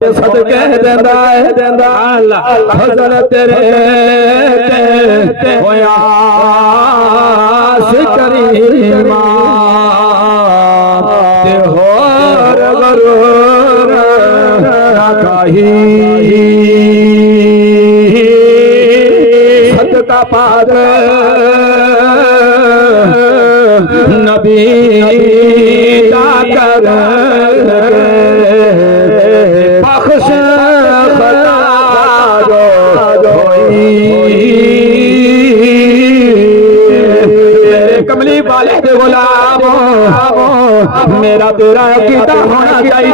सदके देंदा अल्लाह फजल तेरे ते होया करीमा ते होर गरूर काही सदका पाद नबी का कर बख्श बता कमली वाले दे गुलाम मेरा तेरा अकीदा होना चाहिए।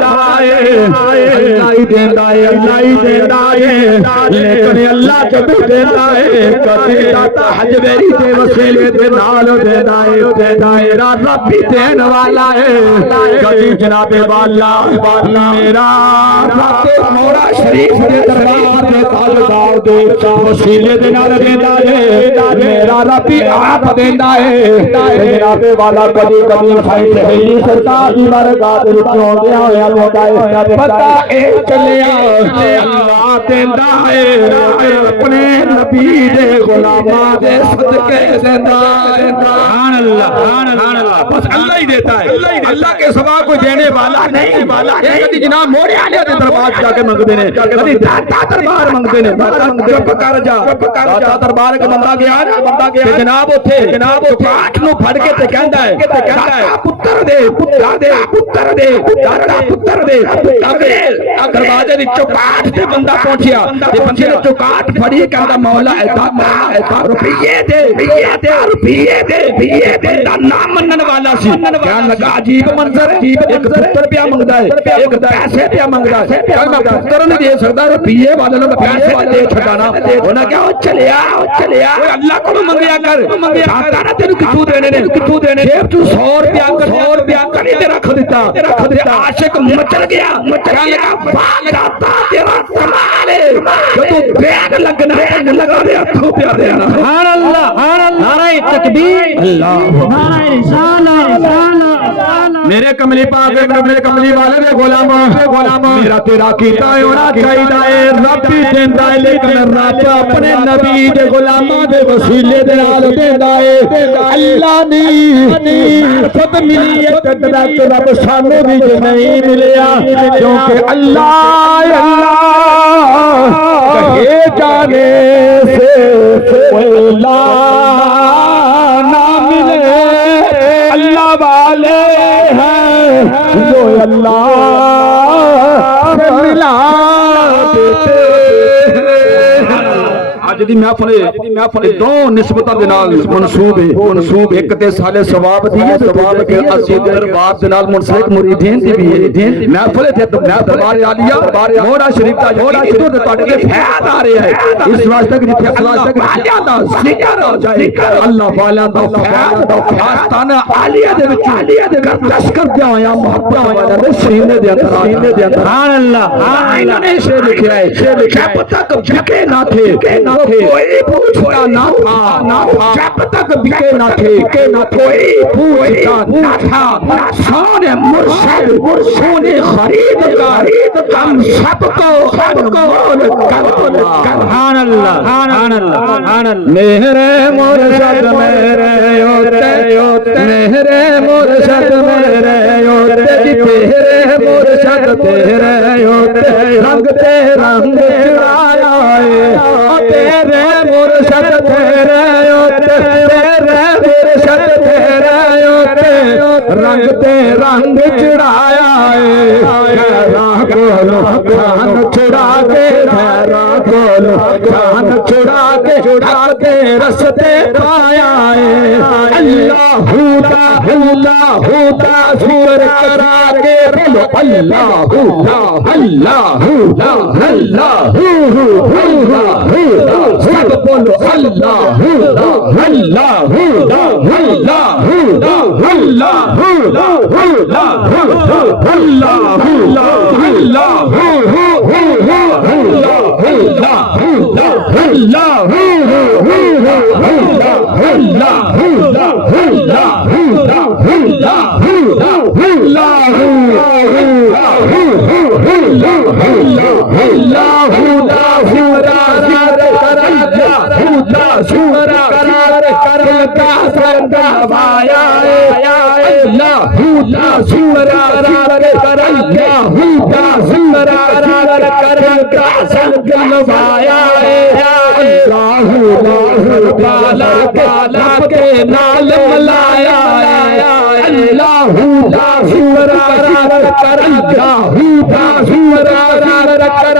अल्लाह ही देता है, अल्लाह ही देता है, लेकिन अल्लाह जब देता है कभी दाता हज मेरी दे वसीले दे नाल देता है रब भी देने वाला है। कभी जनाबे वाला मेरा मोरा शरीफ दे दरबार में ताल्लुकात दे वसीले दे नाल देता है मेरा रब भी आप देता है। जनाबे वाला कभी कभी खाई सहेली सरकार की बरकत विचों दे होया देता है पता एक चलिया अल्लाह देता है अपने नबी दे गुलामां दे सदके देता है। सुभान अल्लाह बस अल्लाह ही देता है, अल्लाह के सिवा कोई देने वाला नहीं। कभी जनाब मोड़े आले दे दरबार जाके मंगदे ने, कभी दाता दरबार मंगदे ने, चुप कर जा दाता दरबार के बंदा गया ते जनाब उथे पाठ नु फड़ के ते कहंदा है पुत्र दे दाता पुत्र दे दरवाजे दी चौकाठ ते बंदा पहुंचिया ते बंदे ने चौकाठ फड़ी कहंदा मौला ऐसा रुपये दे बंदा ना मनन वाला सी क्या लगा अजीब मंजर एक पुत्र पिया मंगदा है एक पैसे पिया मंगदा है क्या मैं पुत्र नहीं दे सकदा रुपये वाले लोग पैसे वाले दे छडाना होना क्या चलिया ओए अल्लाह को मंगया कर दाता ना तेनु किथू देने जेब तू 100 रुपया कर ते रख दिता आशिक मचल गया क्या लगा बाल दाता तेरा कमाल है जो तू बैग लगना लगा दे हाथों पे देना। सुभान अल्लाह नारे तकबीर अल्लाह नारे रिसालत मेरे कमली पाक मेरे कमली वाले दे गुलाम मेरा तेरा कीता होना चाहिए रब भी देंदा है लेकिन रब अपने नबी दे गुलामां दे वसीले दे नाल देंदा है। अल्लाह नी सब मिली है ते रब सानू भी नहीं मिलिया क्योंकि अल्लाह कहे जाने से कोई ला ना मिले अल्लाह वाले हैं जो अल्लाह से मिला देते। आज दी महफिल दो निस्बतां दे नाल मनसूब एक ते साले सवाब दी है सवाब के असी दरबार दे नाल मुनसलिक मुरीदीन दी भी है महफिल ते दरबार आलिया मोरा शरीफ दा इधर दे तोड़े के फैद आ रहे है इस वास्ते कि जिथे अल्लाह तक आलिया दा जिक्र हो जाए अल्लाह वाला दा फैद आस्ताना आलिया दे विच गर्दश करदे होया मोहब्बत वाला दे सीने दे अंदर सुभान अल्लाह इन्होंने से लिखा है जब तक झके ना थे कोई पूछता ना था जब तक बिके ना थे कोई पूछता ना था सोने मुर्शिद सोने खरीदकार हम सबको अनमोल सुभान अल्लाह मेरे मुर्शिद मेरे होते मेरे मुर्शिद मेरे होते तेरे मुर्शिद तेरे होते रंग चढ़ाया तेरे मुर्शिद तेरे होते तेरे मुर्शिद तेरे होते रंग चढ़ाया खान छुड़ा के खान छुड़ा के रस्ते पाया अल्लाह जिक्र करा के बोलो अल्लाह सब बोलो बाला के नाल मलाया अल्लाहू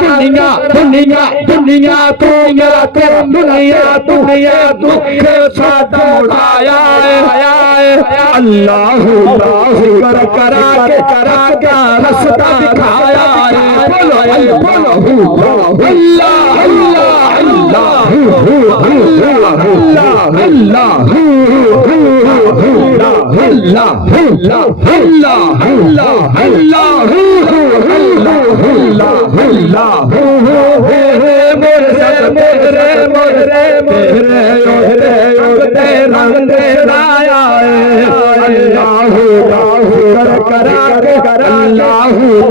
दुनिया दुनिया दुनिया तू मेरा दुनिया दुनिया दुख सादा उड़ाया अल्लाहू करा के रास्ता दिखाया बोलो बोलो अल्लाह अल्लाह अल्लाह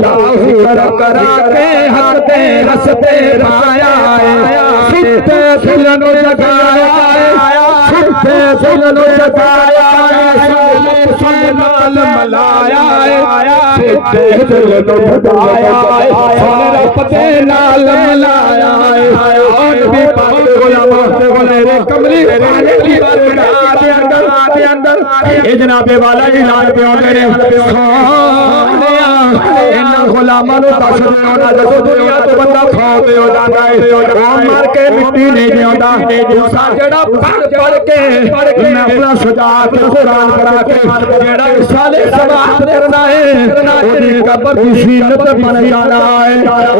करा के हंसते हंसते पाया सुनते सुनो जगाया सुनते सुनो जगाया सुनाल मलाया सुनते सुनो जगाया सुनते नाल मलाया और भी बात बोले रे कमली के अंदर ये जनाबे वाला जी लाल पे आते ने गुलामा दस जो दुनिया तो बंदा खाते हो जाता है मर के मिट्टी नहीं जिंदा दूसरा जड़ा पढ़ के मैं अपना सजा के कुरान करा के जड़ा साले समाप्त करना है कब्र की सीनत बन जाना है।